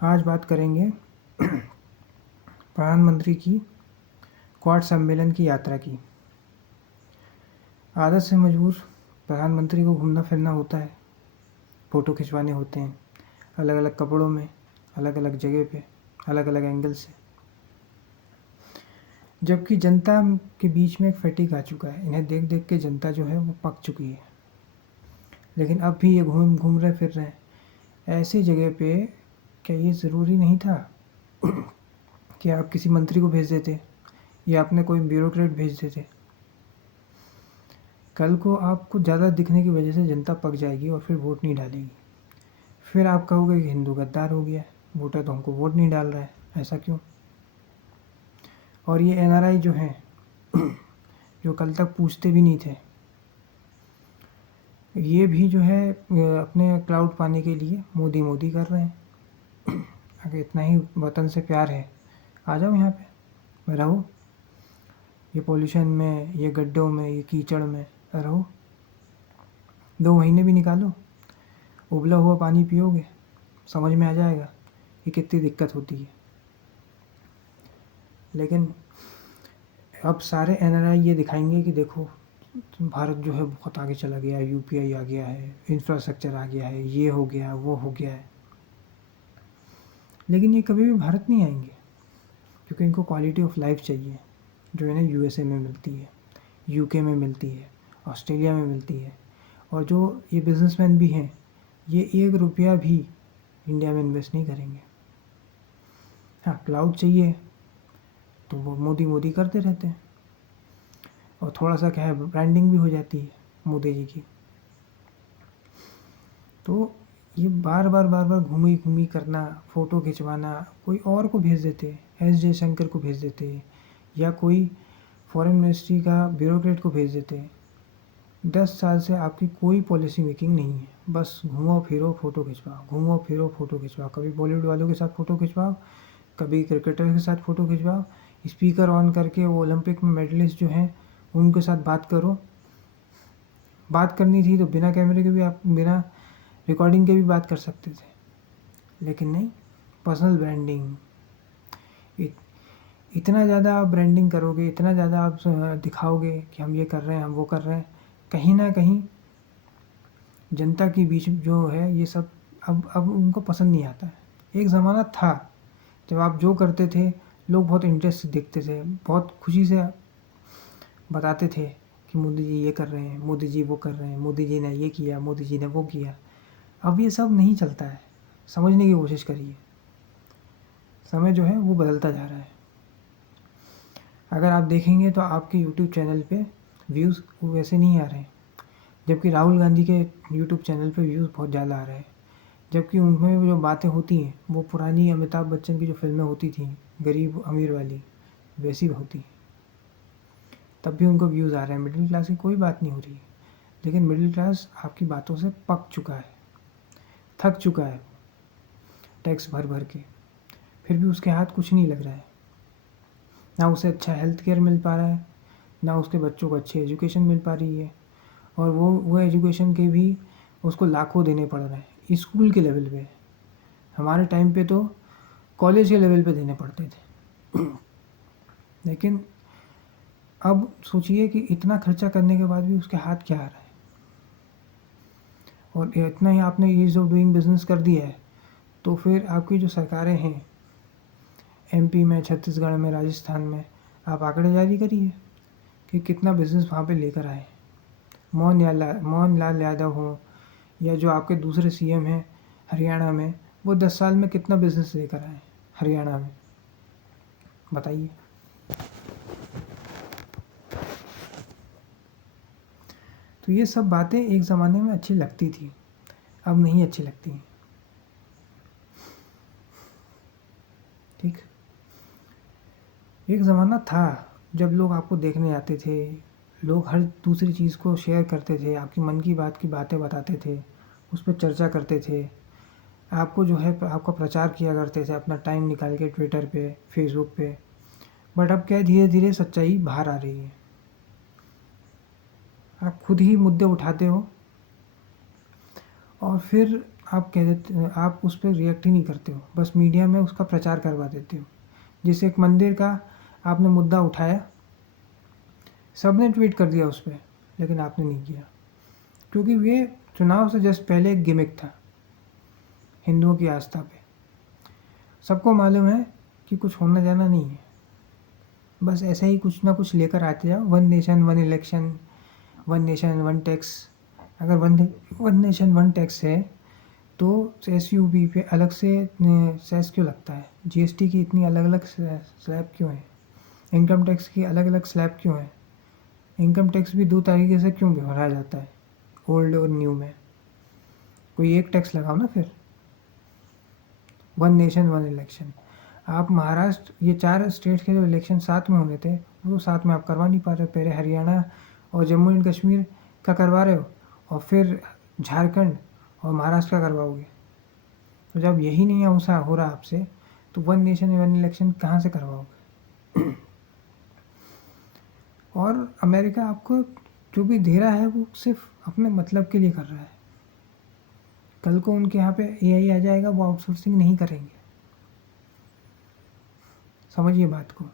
आज बात करेंगे प्रधानमंत्री की क्वाड सम्मेलन की यात्रा की। आदत से मजबूर प्रधानमंत्री को घूमना फिरना होता है, फ़ोटो खिंचवाने होते हैं अलग अलग कपड़ों में, अलग अलग जगह पे, अलग अलग एंगल से। जबकि जनता के बीच में एक फैटिग आ चुका है। इन्हें देख देख के जनता जो है वो पक चुकी है। लेकिन अब भी ये घूम घूम रहे फिर रहे हैं ऐसी जगह पे। क्या ये ज़रूरी नहीं था कि आप किसी मंत्री को भेज देते या अपने कोई ब्यूरोक्रेट भेज देते? कल को आपको ज़्यादा दिखने की वजह से जनता पक जाएगी और फिर वोट नहीं डालेगी। फिर आप कहोगे कि हिंदू गद्दार हो गया है, वोटर तो हमको वोट नहीं डाल रहा है, ऐसा क्यों? और ये एनआरआई जो हैं जो कल तक पूछते भी नहीं थे, ये भी जो है अपने क्लाउड पाने के लिए मोदी मोदी कर रहे हैं। अगर इतना ही वतन से प्यार है, आ जाओ यहाँ पे रहो, ये पॉल्यूशन में, ये गड्ढों में, ये कीचड़ में रहो, 2 महीने भी निकालो, उबला हुआ पानी पियोगे, समझ में आ जाएगा कि कितनी दिक्कत होती है। लेकिन अब सारे एनआरआई ये दिखाएंगे कि देखो भारत जो है बहुत आगे चला गया है, यूपीआई आ गया है, इंफ्रास्ट्रक्चर आ गया है, ये हो गया, वो हो गया है। लेकिन ये कभी भी भारत नहीं आएंगे, क्योंकि इनको क्वालिटी ऑफ लाइफ चाहिए जो इन्हें यूएसए में मिलती है, यूके में मिलती है, ऑस्ट्रेलिया में मिलती है। और जो ये बिजनेसमैन भी हैं, ये 1 रुपया भी इंडिया में इन्वेस्ट नहीं करेंगे। हाँ, क्लाउड चाहिए तो वो मोदी मोदी करते रहते हैं, और थोड़ा सा क्या है, ब्रांडिंग भी हो जाती है मोदी जी की। तो ये बार बार घूमी घूमी करना, फ़ोटो खिंचवाना, कोई और को भेज देते, एस जयशंकर को भेज देते, या कोई फॉरेन मिनिस्ट्री का ब्यूरोक्रेट को भेज देते। 10 साल से आपकी कोई पॉलिसी मेकिंग नहीं है, बस घूमो फिरो फ़ोटो खिंचवाओ, घूमो फिरो फ़ोटो खिंचवाओ। कभी बॉलीवुड वालों के साथ फ़ोटो खिंचवाओ, कभी क्रिकेटर के साथ फ़ोटो खिंचवाओ, स्पीकर ऑन करके वो ओलंपिक में मेडलिस्ट जो हैं उनके साथ बात करो। बात करनी थी तो बिना कैमरे के भी आप, बिना रिकॉर्डिंग के भी बात कर सकते थे। लेकिन नहीं, पर्सनल ब्रांडिंग, इतना ज़्यादा आप ब्रांडिंग करोगे, इतना ज़्यादा आप दिखाओगे कि हम ये कर रहे हैं, हम वो कर रहे हैं, कहीं ना कहीं जनता के बीच जो है ये सब अब उनको पसंद नहीं आता है। एक ज़माना था जब आप जो करते थे लोग बहुत इंटरेस्ट से देखते थे, बहुत खुशी से बताते थे कि मोदी जी ये कर रहे हैं, मोदी जी वो कर रहे हैं, मोदी जी ने ये किया, मोदी जी ने वो किया। अब ये सब नहीं चलता है, समझने की कोशिश करिए। समय जो है वो बदलता जा रहा है। अगर आप देखेंगे तो आपके यूट्यूब चैनल पे व्यूज़ वैसे नहीं आ रहे हैं, जबकि राहुल गांधी के यूट्यूब चैनल पे व्यूज़ बहुत ज़्यादा आ रहे हैं। जबकि उनमें जो बातें होती हैं वो पुरानी अमिताभ बच्चन की जो फिल्में होती थी गरीब अमीर वाली, वैसी होती, तब भी उनको व्यूज़ आ रहे हैं। मिडिल क्लास की कोई बात नहीं हो रही है, लेकिन मिडिल क्लास आपकी बातों से पक चुका है, थक चुका है टैक्स भर भर के, फिर भी उसके हाथ कुछ नहीं लग रहा है। ना उसे अच्छा हेल्थ केयर मिल पा रहा है, ना उसके बच्चों को अच्छी एजुकेशन मिल पा रही है, और वो एजुकेशन के भी उसको लाखों देने पड़ रहे हैं स्कूल के लेवल पे। हमारे टाइम पे तो कॉलेज के लेवल पे देने पड़ते थे। लेकिन अब सोचिए कि इतना खर्चा करने के बाद भी उसके हाथ क्या आ रहा है, और इतना ही आपने ईज़ ऑफ डूइंग बिजनेस कर दिया है, तो फिर आपकी जो सरकारें हैं एमपी में, छत्तीसगढ़ में, राजस्थान में, आप आंकड़े जारी करिए कि कितना बिजनेस वहाँ पे लेकर आए। मोहन लाल यादव हो, या जो आपके दूसरे सीएम हैं हरियाणा में, वो 10 साल में कितना बिजनेस लेकर आए हरियाणा में, बताइए। तो ये सब बातें एक ज़माने में अच्छी लगती थी, अब नहीं अच्छी लगती। ठीक, एक ज़माना था जब लोग आपको देखने आते थे, लोग हर दूसरी चीज़ को शेयर करते थे, आपकी मन की बात की बातें बताते थे, उस पर चर्चा करते थे, आपको जो है आपका प्रचार किया करते थे अपना टाइम निकाल के ट्विटर पे, फेसबुक पे। बट अब क्या है, धीरे धीरे सच्चाई बाहर आ रही है। आप खुद ही मुद्दे उठाते हो और फिर आप कह देते, आप उस पर रिएक्ट ही नहीं करते हो, बस मीडिया में उसका प्रचार करवा देते हो। जैसे एक मंदिर का आपने मुद्दा उठाया, सबने ट्वीट कर दिया उस पर, लेकिन आपने नहीं किया, क्योंकि ये चुनाव से जस्ट पहले एक गिमिक था हिंदुओं की आस्था पे। सबको मालूम है कि कुछ होना जाना नहीं है, बस ऐसे ही कुछ ना कुछ लेकर आते जाओ, 1 नेशन 1 इलेक्शन, 1 नेशन 1 टैक्स। अगर वन नेशन 1 टैक्स है तो एसयूवी पे अलग से सेस क्यों लगता है? जीएसटी की इतनी अलग अलग स्लैब क्यों है? इनकम टैक्स की अलग अलग स्लैब क्यों है? इनकम टैक्स भी 2 तरीके से क्यों भरा जाता है, ओल्ड और न्यू में? कोई एक टैक्स लगाओ ना फिर। 1 नेशन 1 इलेक्शन, आप महाराष्ट्र, ये 4 स्टेट के जो इलेक्शन साथ में होने थे वो साथ में आप करवा नहीं पा रहे हो। पहले हरियाणा और जम्मू एंड कश्मीर का करवा रहे हो, और फिर झारखंड और महाराष्ट्र का करवाओगे। तो जब यही नहीं हो रहा आपसे, तो 1 नेशन 1 इलेक्शन कहाँ से करवाओगे? और अमेरिका आपको जो भी दे रहा है वो सिर्फ अपने मतलब के लिए कर रहा है। कल को उनके यहाँ पे एआई आ जाएगा, वो आउटसोर्सिंग नहीं करेंगे। समझिए बात को।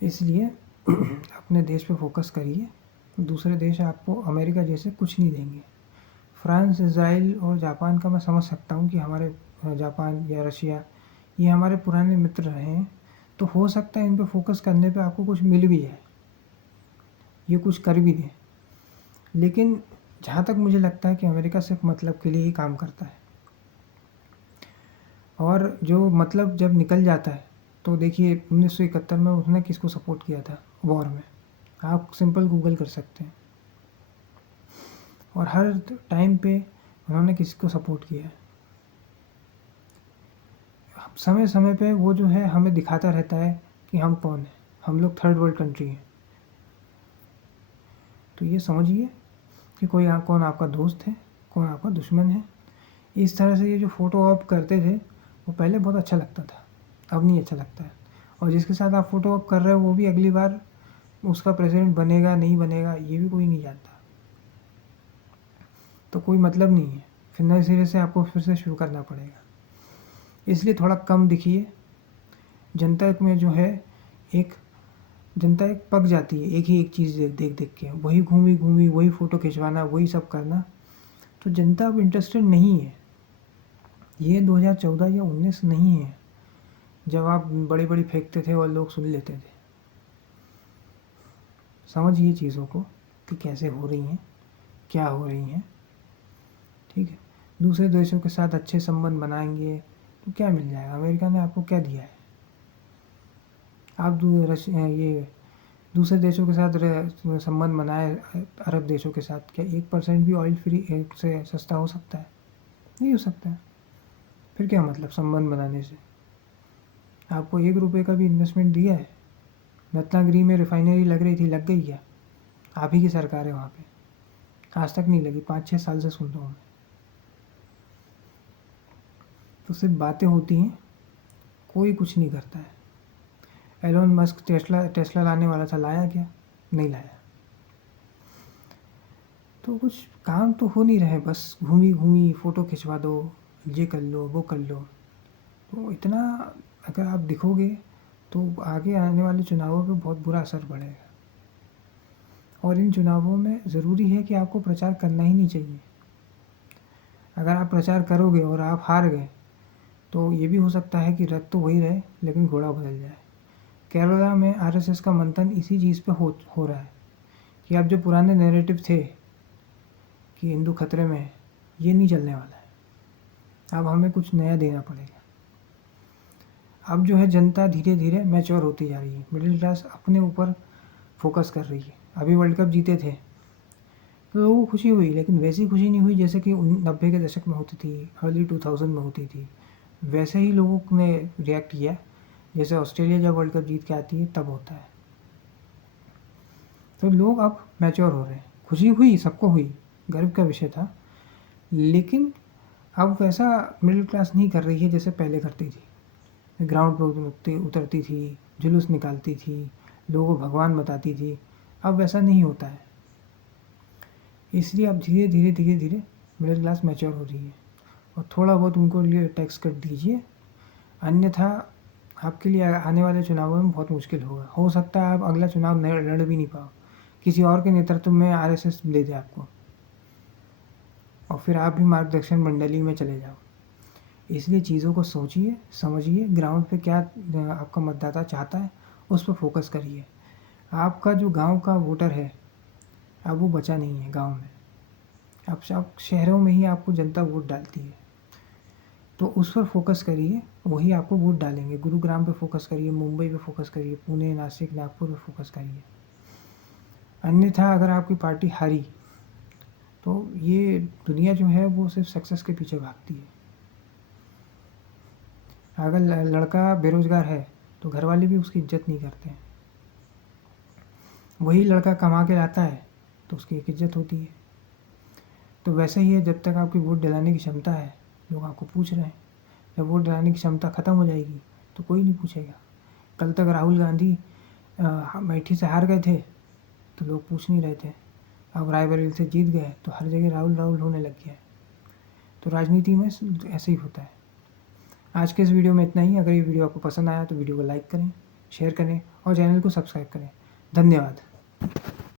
इसलिए अपने देश पे फोकस करिए, दूसरे देश आपको अमेरिका जैसे कुछ नहीं देंगे। फ्रांस, इज़राइल और जापान का मैं समझ सकता हूँ कि हमारे जापान या रशिया ये हमारे पुराने मित्र रहे हैं, तो हो सकता है इन पे फोकस करने पे आपको कुछ मिल भी जाए, ये कुछ कर भी दें। लेकिन जहाँ तक मुझे लगता है कि अमेरिका सिर्फ मतलब के लिए ही काम करता है, और जो मतलब जब निकल जाता है तो देखिए 1971 में उसने किसको सपोर्ट किया था वॉर में, आप सिंपल गूगल कर सकते हैं। और हर टाइम पे उन्होंने किसको सपोर्ट किया है। समय समय पे वो जो है हमें दिखाता रहता है कि हम कौन हैं, हम लोग थर्ड वर्ल्ड कंट्री हैं। तो ये समझिए कि कौन आपका दोस्त है, कौन आपका दुश्मन है। इस तरह से ये जो फ़ोटो ऑप करते थे वो पहले बहुत अच्छा लगता था, अब नहीं अच्छा लगता है। और जिसके साथ आप फ़ोटो ऑप कर रहे हो वो भी अगली बार उसका प्रेसिडेंट बनेगा नहीं बनेगा ये भी कोई नहीं जानता, तो कोई मतलब नहीं है, फिर नए सिरे से आपको फिर से शुरू करना पड़ेगा। इसलिए थोड़ा कम दिखिए। जनता में जो है जनता एक पक जाती है एक ही एक चीज़ देख देख के, वही घूमी घूमी वही फ़ोटो खिंचवाना वही सब करना। तो जनता अब इंटरेस्टेड नहीं है। ये 2014 या 19 नहीं है जब आप बड़ी बड़ी फेंकते थे और लोग सुन लेते थे। समझिए चीज़ों को कि कैसे हो रही हैं, क्या हो रही हैं, ठीक है। दूसरे देशों के साथ अच्छे संबंध बनाएंगे तो क्या मिल जाएगा? अमेरिका ने आपको क्या दिया है? आप ये दूसरे देशों के साथ संबंध बनाए, अरब देशों के साथ, क्या 1% भी ऑयल फ्री से सस्ता हो सकता है? नहीं हो सकता है। फिर क्या मतलब संबंध बनाने से? आपको 1 रुपये का भी इन्वेस्टमेंट दिया है? रत्नागिरी में रिफाइनरी लग रही थी, लग गई क्या? आप ही की सरकार है वहाँ पे, आज तक नहीं लगी, 5-6 साल से सुन रहा हूँ मैं। तो सिर्फ बातें होती हैं, कोई कुछ नहीं करता है। एलोन मस्क टेस्ला लाने वाला था, लाया क्या? नहीं लाया। तो कुछ काम तो हो नहीं रहे, बस घूमी घूमी फ़ोटो खिंचवा दो, ये कर लो वो कर लो। तो इतना अगर आप दिखोगे तो आगे आने वाले चुनावों पे बहुत बुरा असर पड़ेगा। और इन चुनावों में ज़रूरी है कि आपको प्रचार करना ही नहीं चाहिए। अगर आप प्रचार करोगे और आप हार गए तो ये भी हो सकता है कि रथ तो वही रहे लेकिन घोड़ा बदल जाए। केरला में आरएसएस का मंथन इसी चीज़ पे हो रहा है कि अब जो पुराने नैरेटिव थे कि हिंदू खतरे में है, ये नहीं चलने वाला है। अब हमें कुछ नया देना पड़ेगा। अब जो है जनता धीरे धीरे मैच्योर होती जा रही है, मिडिल क्लास अपने ऊपर फोकस कर रही है। अभी वर्ल्ड कप जीते थे तो लोगों को खुशी हुई, लेकिन वैसी खुशी नहीं हुई जैसे कि 90 के दशक में होती थी, अर्ली 2000 में होती थी। वैसे ही लोगों ने रिएक्ट किया जैसे ऑस्ट्रेलिया जब वर्ल्ड कप जीत के आती है तब होता है। तो लोग अब मैच्योर हो रहे हैं। खुशी हुई, सबको हुई, गर्व का विषय था, लेकिन अब वैसा मिडिल क्लास नहीं कर रही है जैसे पहले करती थी। ग्राउंड पर उतरती थी, जुलूस निकालती थी, लोगों को भगवान बताती थी। अब वैसा नहीं होता है। इसलिए अब धीरे धीरे मिडिल क्लास मैच्योर हो रही है, और थोड़ा बहुत उनको लिए टैक्स कट दीजिए, अन्यथा आपके लिए आने वाले चुनावों में बहुत मुश्किल होगा। हो सकता है आप अगला चुनाव लड़ भी नहीं पाओ, किसी और के नेतृत्व में आरएसएस दे दे आपको, और फिर आप भी मार्गदर्शन मंडली में चले जाओ। इसलिए चीज़ों को सोचिए, समझिए, ग्राउंड पे क्या आपका मतदाता चाहता है उस पर फोकस करिए। आपका जो गांव का वोटर है अब वो बचा नहीं है गांव में, अब सब शहरों में ही आपको जनता वोट डालती है, तो उस पर फोकस करिए, वही आपको वोट डालेंगे। गुरुग्राम पे फोकस करिए, मुंबई पे फोकस करिए, पुणे, नासिक, नागपुर पे फोकस करिए। अन्यथा अगर आपकी पार्टी हारी तो ये दुनिया जो है वो सिर्फ सक्सेस के पीछे भागती है। अगर लड़का बेरोजगार है तो घर वाले भी उसकी इज्जत नहीं करते हैं, वही लड़का कमा के लाता है तो उसकी एक इज्जत होती है। तो वैसे ही है, जब तक आपकी वोट दिलाने की क्षमता है लोग आपको पूछ रहे हैं, जब वोट दिलाने की क्षमता ख़त्म हो जाएगी तो कोई नहीं पूछेगा। कल तक राहुल गांधी अमेठी से हार गए थे तो लोग पूछ नहीं रहे थे, अब रायबरेली से जीत गए तो हर जगह राहुल राहुल होने लग गया है। तो राजनीति में ऐसे ही होता है। आज के इस वीडियो में इतना ही। अगर ये वीडियो आपको पसंद आया तो वीडियो को लाइक करें, शेयर करें और चैनल को सब्सक्राइब करें। धन्यवाद।